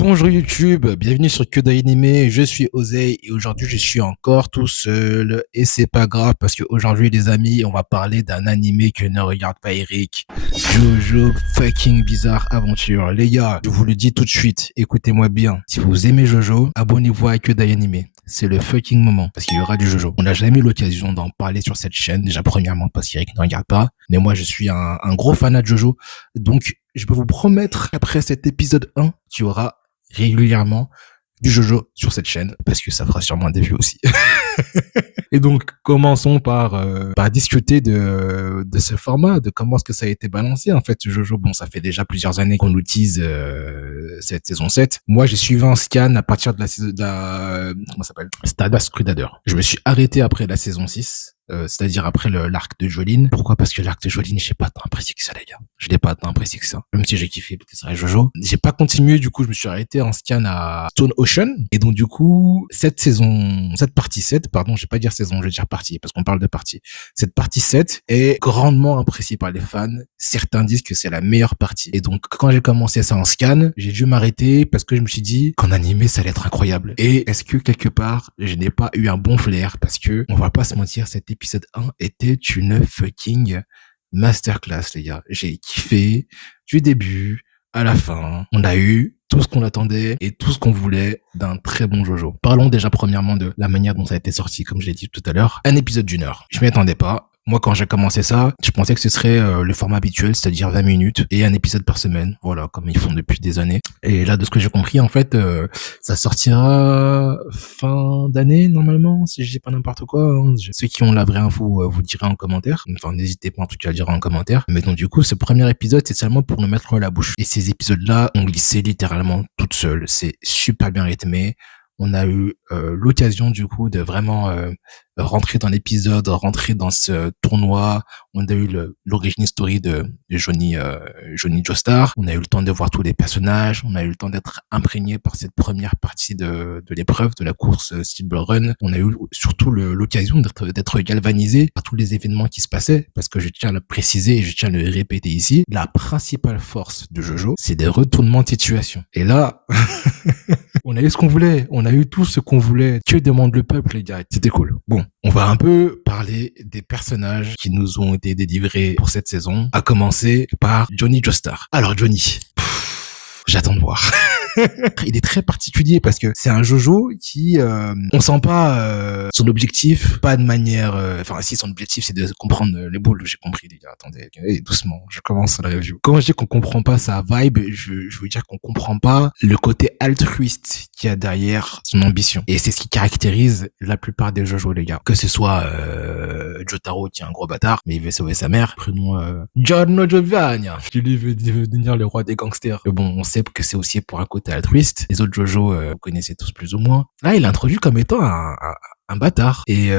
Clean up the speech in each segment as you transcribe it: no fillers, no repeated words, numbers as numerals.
Bonjour YouTube, bienvenue sur Que d'animé, je suis Osei et aujourd'hui je suis encore tout seul et c'est pas grave parce qu'aujourd'hui les amis on va parler d'un animé que ne regarde pas Eric, Jojo fucking Bizarre Aventure. Les gars, je vous le dis tout de suite, écoutez-moi bien, si vous aimez Jojo, abonnez-vous à Que d'animé. C'est le fucking moment parce qu'il y aura du Jojo. On n'a jamais eu l'occasion d'en parler sur cette chaîne, déjà premièrement parce qu'Eric ne regarde pas, mais moi je suis un gros fanat de Jojo, donc je peux vous promettre qu'après cet épisode 1, tu auras régulièrement du Jojo sur cette chaîne parce que ça fera sûrement des vues aussi. Et donc commençons par discuter de ce format, de comment est-ce que ça a été balancé en fait ce Jojo. Bon, ça fait déjà plusieurs années qu'on nous tease cette saison 7. Moi, j'ai suivi un scan à partir de la saison comment ça s'appelle, Stardust Crusader. Je me suis arrêté après la saison 6. C'est-à-dire après l'arc de Jolyne. Pourquoi? Parce que l'arc de Jolyne, j'ai pas tant apprécié que ça, les gars. Je l'ai pas tant apprécié que ça. Même si j'ai kiffé, peut-être ça Jojo. J'ai pas continué, du coup, je me suis arrêté en scan à Stone Ocean. Et donc, du coup, cette partie 7, pardon, je vais pas dire saison, je vais dire partie, parce qu'on parle de partie. Cette partie 7 est grandement appréciée par les fans. Certains disent que c'est la meilleure partie. Et donc, quand j'ai commencé ça en scan, j'ai dû m'arrêter parce que je me suis dit qu'en animé, ça allait être incroyable. Et est-ce que quelque part, je n'ai pas eu un bon flair? Parce que, on va pas se mentir, cet épisode 1 était une fucking masterclass, les gars. J'ai kiffé du début à la fin. On a eu tout ce qu'on attendait et tout ce qu'on voulait d'un très bon Jojo. Parlons déjà premièrement de la manière dont ça a été sorti, comme je l'ai dit tout à l'heure. Un épisode d'une heure. Je m'y attendais pas. Moi, quand j'ai commencé ça, je pensais que ce serait le format habituel, c'est-à-dire 20 minutes et un épisode par semaine. Voilà, comme ils font depuis des années. Et là, de ce que j'ai compris, en fait, ça sortira fin d'année, normalement, si je dis pas n'importe quoi. Hein. Ceux qui ont la vraie info, vous direz en commentaire. Enfin, n'hésitez pas en tout cas à le dire en commentaire. Mais donc, du coup, ce premier épisode, c'est seulement pour nous mettre la bouche. Et ces épisodes-là ont glissé littéralement toutes seules. C'est super bien rythmé. On a eu l'occasion, du coup, de vraiment rentrer dans l'épisode, rentrer dans ce tournoi. On a eu l'origin story de Johnny Joestar. On a eu le temps de voir tous les personnages. On a eu le temps d'être imprégné par cette première partie de l'épreuve, de la course Steel Run. On a eu surtout l'occasion d'être galvanisé par tous les événements qui se passaient, parce que je tiens à le préciser et je tiens à le répéter ici. La principale force de Jojo, c'est des retournements de situation. Et là, on a eu ce qu'on voulait. On a eu tout ce qu'on voulait. Que demande le peuple, les gars? C'était cool. Bon, on va un peu parler des personnages qui nous ont été délivrés pour cette saison, à commencer par Johnny Joestar. Alors Johnny, j'attends de voir. Il est très particulier parce que c'est un Jojo qui, on sent pas son objectif, pas de manière, enfin si son objectif c'est de comprendre les boules, j'ai compris les gars, attendez, doucement, je commence la review. Quand je dis qu'on comprend pas sa vibe, je veux dire qu'on comprend pas le côté altruiste qu'il y a derrière son ambition. Et c'est ce qui caractérise la plupart des Jojo les gars. Que ce soit Jotaro qui est un gros bâtard, mais il veut sauver sa mère, prenons Giorno Giovanni, qui lui veut devenir le roi des gangsters. Mais bon, on sait que c'est aussi pour un côté altruiste. Les autres Jojo, vous connaissez tous plus ou moins. Là, il est introduit comme étant un bâtard. Et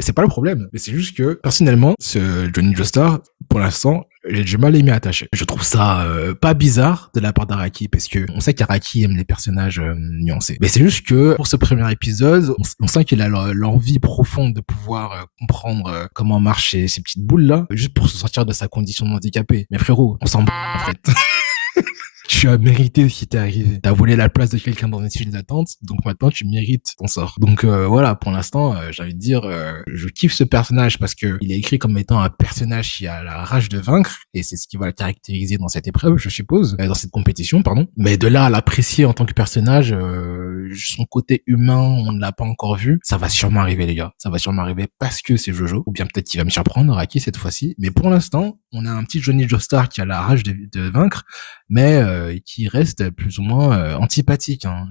c'est pas le problème. Mais c'est juste que, personnellement, ce Johnny Joestar, pour l'instant, j'ai du mal à m'y attacher. Je trouve ça pas bizarre de la part d'Araki, parce que on sait qu'Araki aime les personnages nuancés. Mais c'est juste que, pour ce premier épisode, on sent qu'il a l'envie profonde de pouvoir comprendre comment marchent ces petites boules-là, juste pour se sortir de sa condition de handicapé. Mais frérot, on s'en bat, en fait. Tu as mérité ce qui t'est arrivé. T'as volé la place de quelqu'un dans une file d'attente, donc maintenant tu mérites ton sort. Donc voilà, pour l'instant, j'ai envie de dire, je kiffe ce personnage parce que il est écrit comme étant un personnage qui a la rage de vaincre, et c'est ce qui va le caractériser dans cette épreuve, je suppose, dans cette compétition, pardon. Mais de là à l'apprécier en tant que personnage, son côté humain, on ne l'a pas encore vu. Ça va sûrement arriver, les gars. Ça va sûrement arriver parce que c'est Jojo, ou bien peut-être qu'il va me surprendre, Araki, cette fois-ci. Mais pour l'instant, on a un petit Johnny Joestar qui a la rage de vaincre, mais qui reste plus ou moins antipathique. Hein.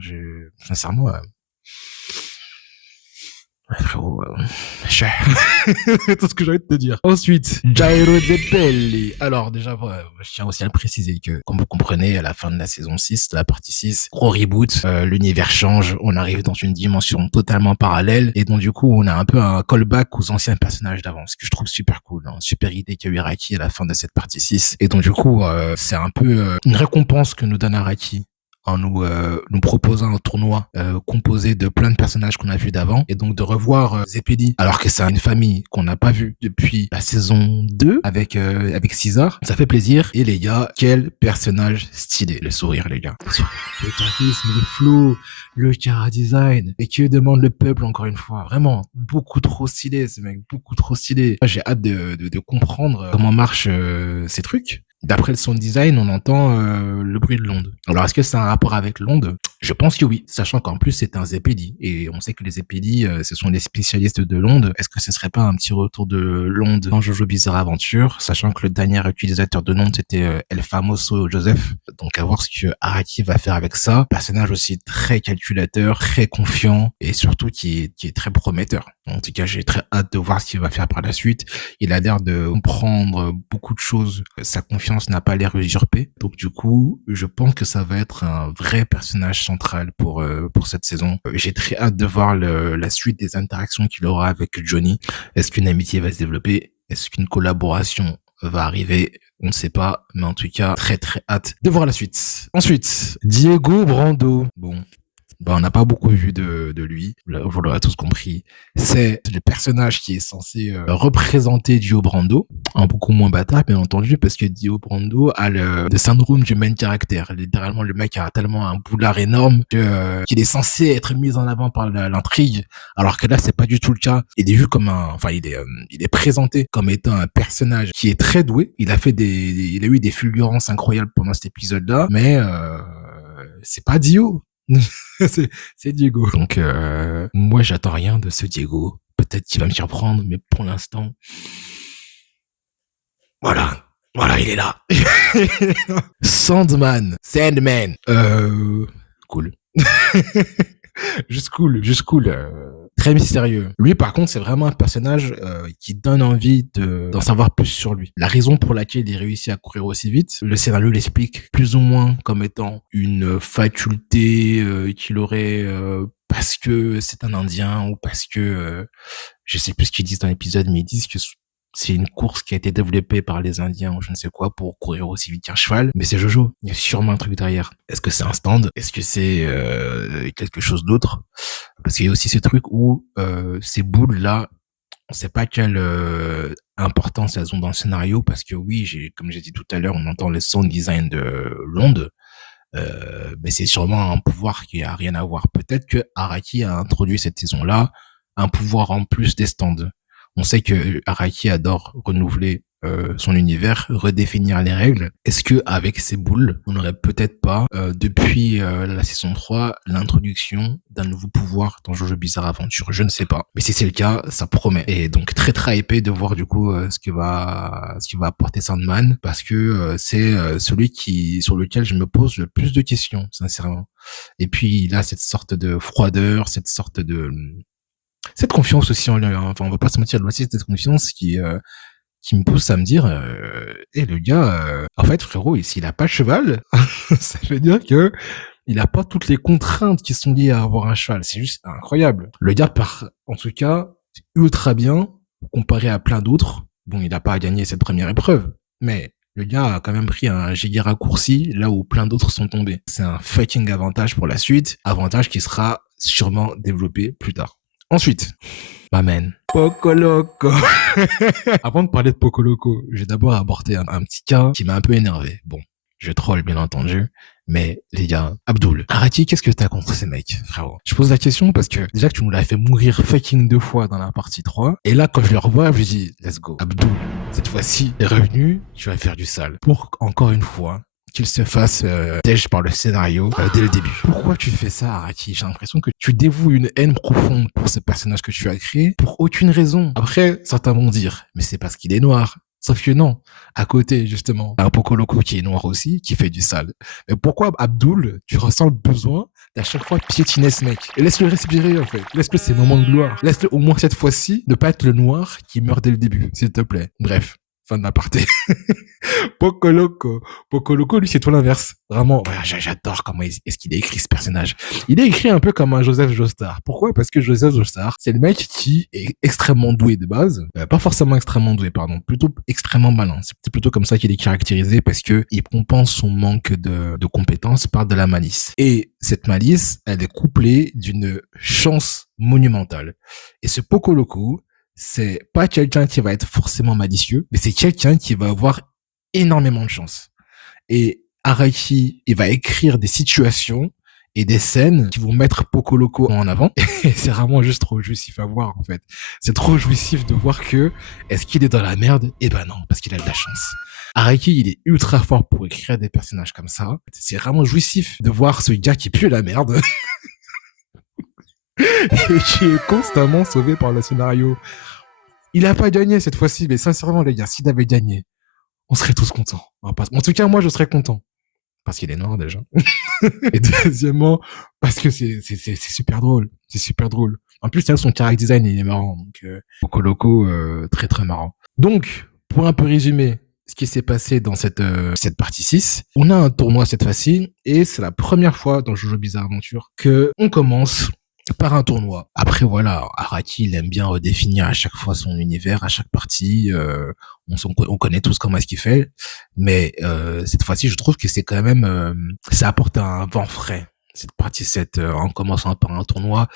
Sincèrement, frérot, cher. C'est tout ce que j'ai envie de te dire. Ensuite, Jairo Zeppelli. Alors déjà, je tiens aussi à le préciser que, comme vous comprenez, à la fin de la saison 6, de la partie 6, gros reboot, l'univers change, on arrive dans une dimension totalement parallèle, et donc du coup, on a un peu un callback aux anciens personnages d'avant, ce que je trouve super cool, hein. Super idée qu'a eu Araki à la fin de cette partie 6. Et donc du coup, c'est un peu une récompense que nous donne Araki en nous proposant un tournoi composé de plein de personnages qu'on a vus d'avant. Et donc de revoir Zeppeli, alors que c'est une famille qu'on n'a pas vue depuis la saison 2 avec César. Ça fait plaisir. Et les gars, quel personnage stylé. Le sourire, les gars. Le charisme, le flow, le chara design. Et que demande le peuple encore une fois? Vraiment, beaucoup trop stylé, ce mec. Beaucoup trop stylé. Moi, j'ai hâte de comprendre comment marchent ces trucs. D'après le sound design, on entend le bruit de l'onde. Alors, est-ce que c'est un rapport avec l'onde? Je pense que oui, sachant qu'en plus, c'est un Zeppeli. Et on sait que les Zeppeli, ce sont les spécialistes de l'onde. Est-ce que ce serait pas un petit retour de l'onde dans Jojo Bizarre Aventure, sachant que le dernier utilisateur de l'onde, c'était El Famoso Joseph. Donc, à voir ce que Araki va faire avec ça. Personnage aussi très calculateur, très confiant, et surtout qui est très prometteur. En tout cas, j'ai très hâte de voir ce qu'il va faire par la suite. Il a l'air de comprendre beaucoup de choses. Sa confiance n'a pas l'air usurpée. Donc du coup, je pense que ça va être un vrai personnage central pour cette saison. J'ai très hâte de voir la suite des interactions qu'il aura avec Johnny. Est-ce qu'une amitié va se développer? Est-ce qu'une collaboration va arriver? On ne sait pas, mais en tout cas, très très hâte de voir la suite. Ensuite, Diego Brando. Bon, bah, on n'a pas beaucoup vu de lui. Vous l'aurez tous compris. C'est le personnage qui est censé représenter Dio Brando. Un beaucoup moins bâtard, bien entendu, parce que Dio Brando a le syndrome du main character. Littéralement, le mec a tellement un boulard énorme qu'il est censé être mis en avant par l'intrigue. Alors que là, c'est pas du tout le cas. Il est vu comme il est présenté comme étant un personnage qui est très doué. Il a eu des fulgurances incroyables pendant cet épisode-là, mais c'est pas Dio. c'est Diego. Donc, moi, j'attends rien de ce Diego. Peut-être qu'il va me surprendre, mais pour l'instant, voilà, il est là. Sandman. Cool. Juste cool. Très mystérieux. Lui, par contre, c'est vraiment un personnage qui donne envie d'en savoir plus sur lui. La raison pour laquelle il réussit à courir aussi vite, le scénario l'explique plus ou moins comme étant une faculté qu'il aurait parce que c'est un Indien ou parce que je sais plus ce qu'ils disent dans l'épisode, mais ils disent que c'est une course qui a été développée par les Indiens ou je ne sais quoi pour courir aussi vite qu'un cheval. Mais c'est Jojo. Il y a sûrement un truc derrière. Est-ce que c'est un stand? Est-ce que c'est quelque chose d'autre? Parce qu'il y a aussi ce truc où ces boules-là, on ne sait pas quelle importance elles ont dans le scénario. Parce que oui, comme j'ai dit tout à l'heure, on entend le sound design de l'onde. Mais c'est sûrement un pouvoir qui a rien à voir. Peut-être que Araki a introduit cette saison-là un pouvoir en plus des stands. On sait que Araki adore renouveler son univers, redéfinir les règles. Est-ce que avec ces boules, on n'aurait peut-être pas, depuis la saison 3, l'introduction d'un nouveau pouvoir dans Jojo Bizarre Aventure? Je ne sais pas. Mais si c'est le cas, ça promet. Et donc très très hypé de voir du coup ce que va apporter Sandman, parce que c'est celui sur lequel je me pose le plus de questions, sincèrement. Et puis il a cette sorte de froideur, cette confiance aussi en lui. Enfin, on va pas se mentir, lui aussi, cette confiance qui me pousse à me dire, le gars, en fait, frérot, s'il a pas de cheval, ça veut dire que il a pas toutes les contraintes qui sont liées à avoir un cheval. C'est juste incroyable. Le gars part, en tout cas, ultra bien, comparé à plein d'autres. Bon, il a pas gagné cette première épreuve, mais le gars a quand même pris un giga raccourci là où plein d'autres sont tombés. C'est un fucking avantage pour la suite, avantage qui sera sûrement développé plus tard. Ensuite, ma man, Poco Loco. Avant de parler de Poco Loco, j'ai d'abord abordé un petit cas qui m'a un peu énervé. Bon, je troll bien entendu, mais les gars, Abdul, Araki, qu'est-ce que t'as contre ces mecs, frérot? Je pose la question parce que déjà que tu nous l'as fait mourir fucking 2 fois dans la partie 3, et là quand je le revois, je lui dis, let's go. Abdul, cette fois-ci, t'es revenu, tu vas faire du sale. Pour encore une fois, qu'il se fasse tège par le scénario dès le début. Pourquoi tu fais ça, Araki? J'ai l'impression que tu dévoues une haine profonde pour ce personnage que tu as créé pour aucune raison. Après, certains vont dire, mais c'est parce qu'il est noir. Sauf que non, à côté, justement, un Poco Loco qui est noir aussi, qui fait du sale. Mais pourquoi, Abdul, tu ressens le besoin d'à chaque fois piétiner ce mec? Et laisse-le respirer, en fait. Laisse-le ses moments de gloire. Laisse-le au moins cette fois-ci ne pas être le noir qui meurt dès le début, s'il te plaît. Bref. Fin de l'aparté. Poco Loco. Poco Loco, lui, c'est tout l'inverse. Vraiment, ouais, j'adore comment est-ce qu'il a écrit ce personnage. Il est écrit un peu comme un Joseph Joestar. Pourquoi? Parce que Joseph Joestar, c'est le mec qui est extrêmement doué de base. Pas forcément extrêmement doué, pardon. Plutôt extrêmement malin. C'est plutôt comme ça qu'il est caractérisé parce que il compense son manque de compétences par de la malice. Et cette malice, elle est couplée d'une chance monumentale. Et ce Poco Loco, c'est pas quelqu'un qui va être forcément malicieux, mais c'est quelqu'un qui va avoir énormément de chance. Et Araki, il va écrire des situations et des scènes qui vont mettre Poco Loco en avant. Et c'est vraiment juste trop jouissif à voir, en fait. C'est trop jouissif de voir que, est-ce qu'il est dans la merde? Eh ben non, parce qu'il a de la chance. Araki, il est ultra fort pour écrire des personnages comme ça. C'est vraiment jouissif de voir ce gars qui pue la merde et qui est constamment sauvé par le scénario. Il a pas gagné cette fois-ci, mais sincèrement, les gars, s'il avait gagné, on serait tous contents. En tout cas, moi, je serais content. Parce qu'il est noir, déjà. Et deuxièmement, parce que c'est super drôle. C'est super drôle. En plus, son character design, il est marrant. Donc, Poco Loco, très, très marrant. Donc, pour un peu résumer ce qui s'est passé dans cette partie 6, on a un tournoi cette fois-ci, et c'est la première fois dans Jojo Bizarre Adventure que on commence par un tournoi. Après, voilà, Araki, il aime bien redéfinir à chaque fois son univers, à chaque partie. On connaît tous comment est-ce qu'il fait. Mais cette fois-ci, je trouve que c'est quand même... ça apporte un vent frais, cette partie 7, en commençant par un tournoi.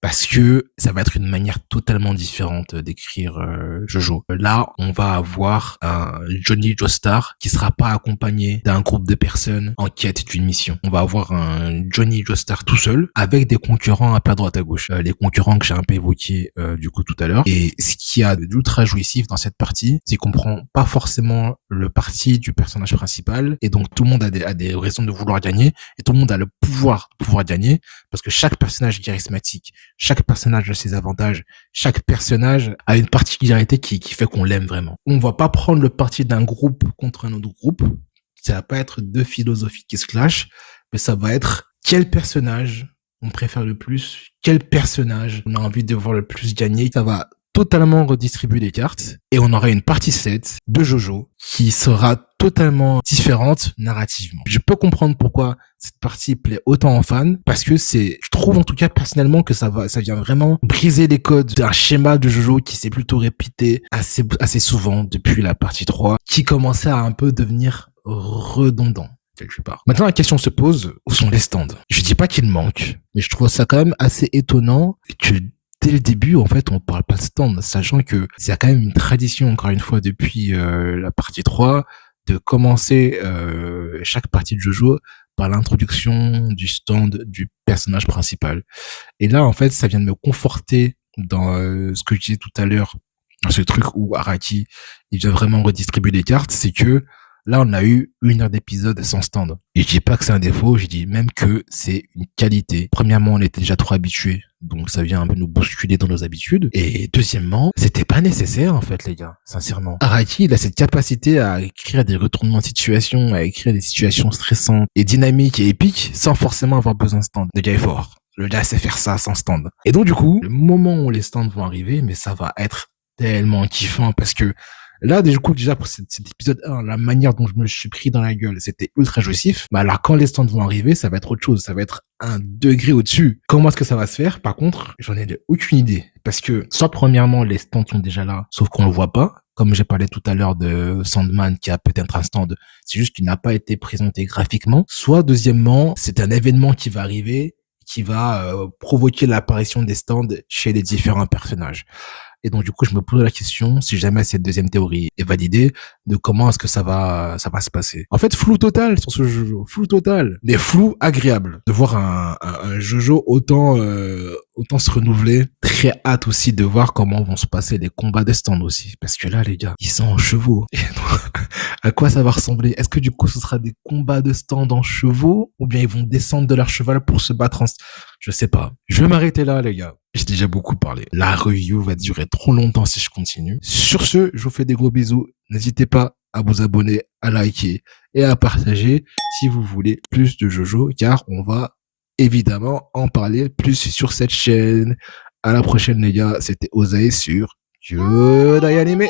Parce que ça va être une manière totalement différente d'écrire Jojo. Là, on va avoir un Johnny Joestar qui sera pas accompagné d'un groupe de personnes en quête d'une mission. On va avoir un Johnny Joestar tout seul avec des concurrents un peu à droite à gauche. Les concurrents que j'ai un peu évoqués du coup tout à l'heure. Et ce qui a d'ultra jouissif dans cette partie, c'est qu'on prend pas forcément le parti du personnage principal et donc tout le monde a des raisons de vouloir gagner et tout le monde a le pouvoir de pouvoir gagner parce que chaque personnage est charismatique. Chaque personnage a ses avantages. Chaque personnage a une particularité qui fait qu'on l'aime vraiment. On va pas prendre le parti d'un groupe contre un autre groupe. Ça va pas être deux philosophies qui se clashent, mais ça va être quel personnage on préfère le plus, quel personnage on a envie de voir le plus gagner. Ça va totalement redistribuer les cartes et on aura une partie 7 de Jojo qui sera totalement différente narrativement. Je peux comprendre pourquoi cette partie plaît autant aux fans parce que je trouve en tout cas personnellement que ça vient vraiment briser les codes d'un schéma de Jojo qui s'est plutôt répété assez souvent depuis la partie 3 qui commençait à un peu devenir redondant quelque part. Maintenant, la question se pose, où sont les stands? Je dis pas qu'il manque, mais je trouve ça quand même assez étonnant que dès le début, en fait, on parle pas de stand, sachant que c'est quand même une tradition, encore une fois, depuis la partie 3, de commencer chaque partie de Jojo par l'introduction du stand du personnage principal. Et là, en fait, ça vient de me conforter dans ce que je disais tout à l'heure, dans ce truc où Araki, il vient vraiment redistribuer les cartes, c'est que là, on a eu 1 heure d'épisode sans stand. Et je dis pas que c'est un défaut, je dis même que c'est une qualité. Premièrement, on était déjà trop habitués, donc ça vient un peu nous bousculer dans nos habitudes. Et deuxièmement, c'était pas nécessaire, en fait, les gars, sincèrement. Araki, il a cette capacité à écrire des retournements de situation, à écrire des situations stressantes et dynamiques et épiques sans forcément avoir besoin de stand. Le gars est fort. Le gars sait faire ça sans stand. Et donc, du coup, le moment où les stands vont arriver, mais ça va être tellement kiffant parce que là, du coup, déjà, pour cet épisode 1, la manière dont je me suis pris dans la gueule, c'était ultra jouissif. Mais alors, quand les stands vont arriver, ça va être autre chose. Ça va être un degré au-dessus. Comment est-ce que ça va se faire? Par contre, j'en ai aucune idée. Parce que, soit premièrement, les stands sont déjà là, sauf qu'on le voit pas. Comme j'ai parlé tout à l'heure de Sandman qui a peut-être un stand, c'est juste qu'il n'a pas été présenté graphiquement. Soit deuxièmement, c'est un événement qui va arriver, qui va provoquer l'apparition des stands chez les différents personnages. Et donc, du coup, je me pose la question, si jamais cette deuxième théorie est validée, de comment est-ce que ça va se passer. En fait, flou total sur ce Jojo. Flou total. Mais flou agréable. De voir un Jojo autant se renouveler. Très hâte aussi de voir comment vont se passer les combats des stands aussi. Parce que là, les gars, ils sont en chevaux. Et donc, à quoi ça va ressembler? Est-ce que du coup, ce sera des combats de stands en chevaux? Ou bien ils vont descendre de leur cheval pour se battre Je sais pas. Je vais m'arrêter là, les gars. J'ai déjà beaucoup parlé. La review va durer trop longtemps si je continue. Sur ce, je vous fais des gros bisous. N'hésitez pas à vous abonner, à liker et à partager si vous voulez plus de Jojo, car on va évidemment en parler plus sur cette chaîne. À la prochaine, les gars. C'était Ozae sur Kyodai Anime.